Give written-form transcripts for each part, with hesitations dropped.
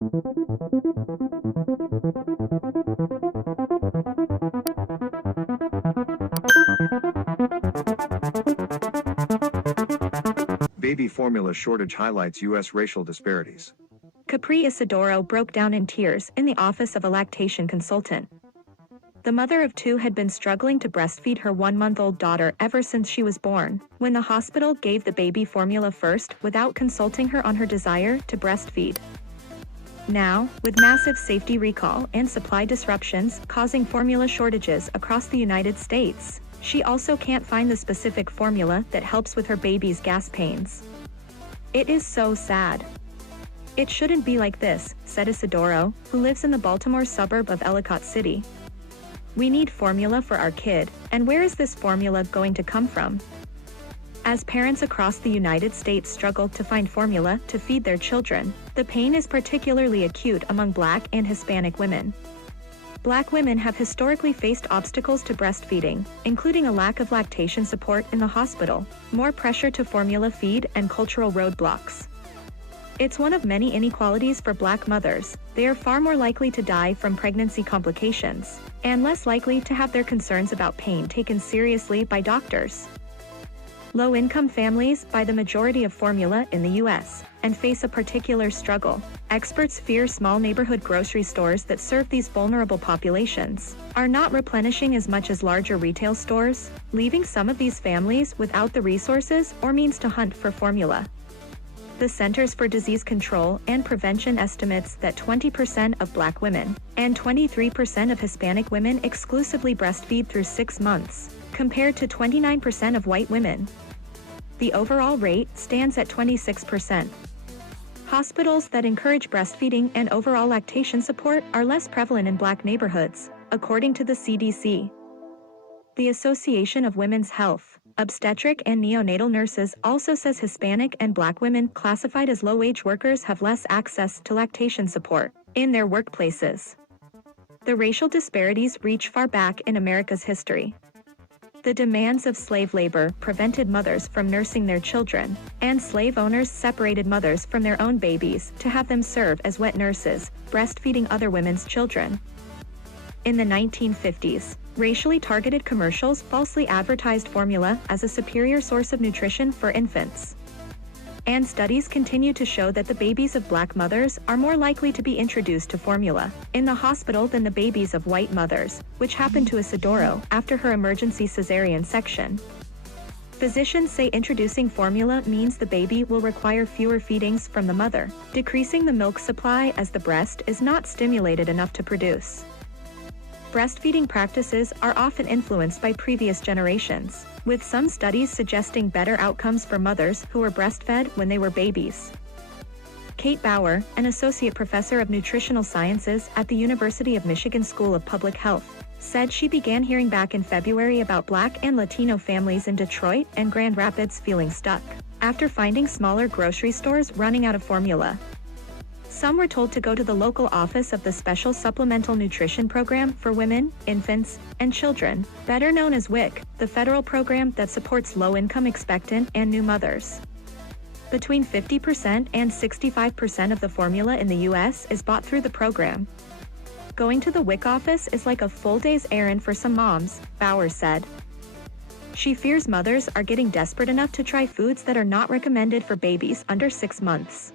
Baby formula shortage highlights U.S. racial disparities. Capri Isidoro broke down in tears in the office of a lactation consultant. The mother of two had been struggling to breastfeed her 1-month-old daughter ever since she was born, when the hospital gave the baby formula first without consulting her on her desire to breastfeed. Now, with massive safety recall and supply disruptions causing formula shortages across the United States, she also can't find the specific formula that helps with her baby's gas pains. It is so sad. It shouldn't be like this, said Isidoro, who lives in the Baltimore suburb of Ellicott City. We need formula for our kid, and where is this formula going to come from? As parents across the United States struggle to find formula to feed their children, the pain is particularly acute among Black and Hispanic women. Black women have historically faced obstacles to breastfeeding, including a lack of lactation support in the hospital, more pressure to formula feed, and cultural roadblocks. It's one of many inequalities for Black mothers. They are far more likely to die from pregnancy complications, and less likely to have their concerns about pain taken seriously by doctors. Low-income families buy the majority of formula in the U.S. and face a particular struggle. Experts fear small neighborhood grocery stores that serve these vulnerable populations are not replenishing as much as larger retail stores, leaving some of these families without the resources or means to hunt for formula. The Centers for Disease Control and Prevention estimates that 20% of Black women and 23% of Hispanic women exclusively breastfeed through 6 months, compared to 29% of white women. The overall rate stands at 26%. Hospitals that encourage breastfeeding and overall lactation support are less prevalent in Black neighborhoods, according to the CDC. The Association of Women's Health, Obstetric and Neonatal Nurses also says Hispanic and Black women classified as low-wage workers have less access to lactation support in their workplaces. The racial disparities reach far back in America's history. The demands of slave labor prevented mothers from nursing their children, and slave owners separated mothers from their own babies to have them serve as wet nurses, breastfeeding other women's children. In the 1950s, racially targeted commercials falsely advertised formula as a superior source of nutrition for infants. And studies continue to show that the babies of Black mothers are more likely to be introduced to formula in the hospital than the babies of white mothers, which happened to Isidoro after her emergency cesarean section. Physicians say introducing formula means the baby will require fewer feedings from the mother, decreasing the milk supply as the breast is not stimulated enough to produce. Breastfeeding practices are often influenced by previous generations, with some studies suggesting better outcomes for mothers who were breastfed when they were babies. Kate Bauer, an associate professor of nutritional sciences at the University of Michigan School of Public Health, said she began hearing back in February about Black and Latino families in Detroit and Grand Rapids feeling stuck after finding smaller grocery stores running out of formula. Some were told to go to the local office of the Special Supplemental Nutrition Program for Women, Infants, and Children, better known as WIC, the federal program that supports low-income expectant and new mothers. Between 50% and 65% of the formula in the U.S. is bought through the program. Going to the WIC office is like a full day's errand for some moms, Bauer said. She fears mothers are getting desperate enough to try foods that are not recommended for babies under 6 months.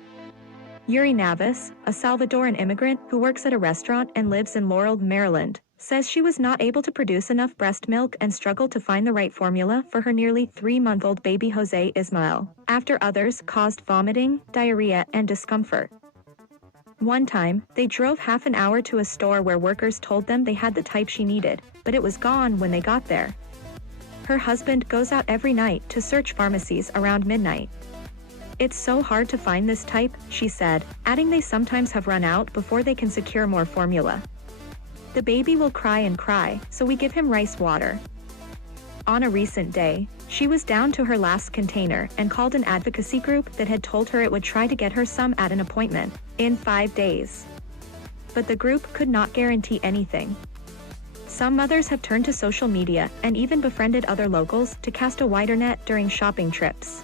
Yuri Navis, a Salvadoran immigrant who works at a restaurant and lives in Laurel, Maryland, says she was not able to produce enough breast milk and struggled to find the right formula for her nearly 3-month-old baby Jose Ismael, after others caused vomiting, diarrhea, and discomfort. One time, they drove half an hour to a store where workers told them they had the type she needed, but it was gone when they got there. Her husband goes out every night to search pharmacies around midnight. It's so hard to find this type, she said, adding they sometimes have run out before they can secure more formula. The baby will cry and cry, so we give him rice water. On a recent day, she was down to her last container and called an advocacy group that had told her it would try to get her some at an appointment in 5 days. But the group could not guarantee anything. Some mothers have turned to social media and even befriended other locals to cast a wider net during shopping trips.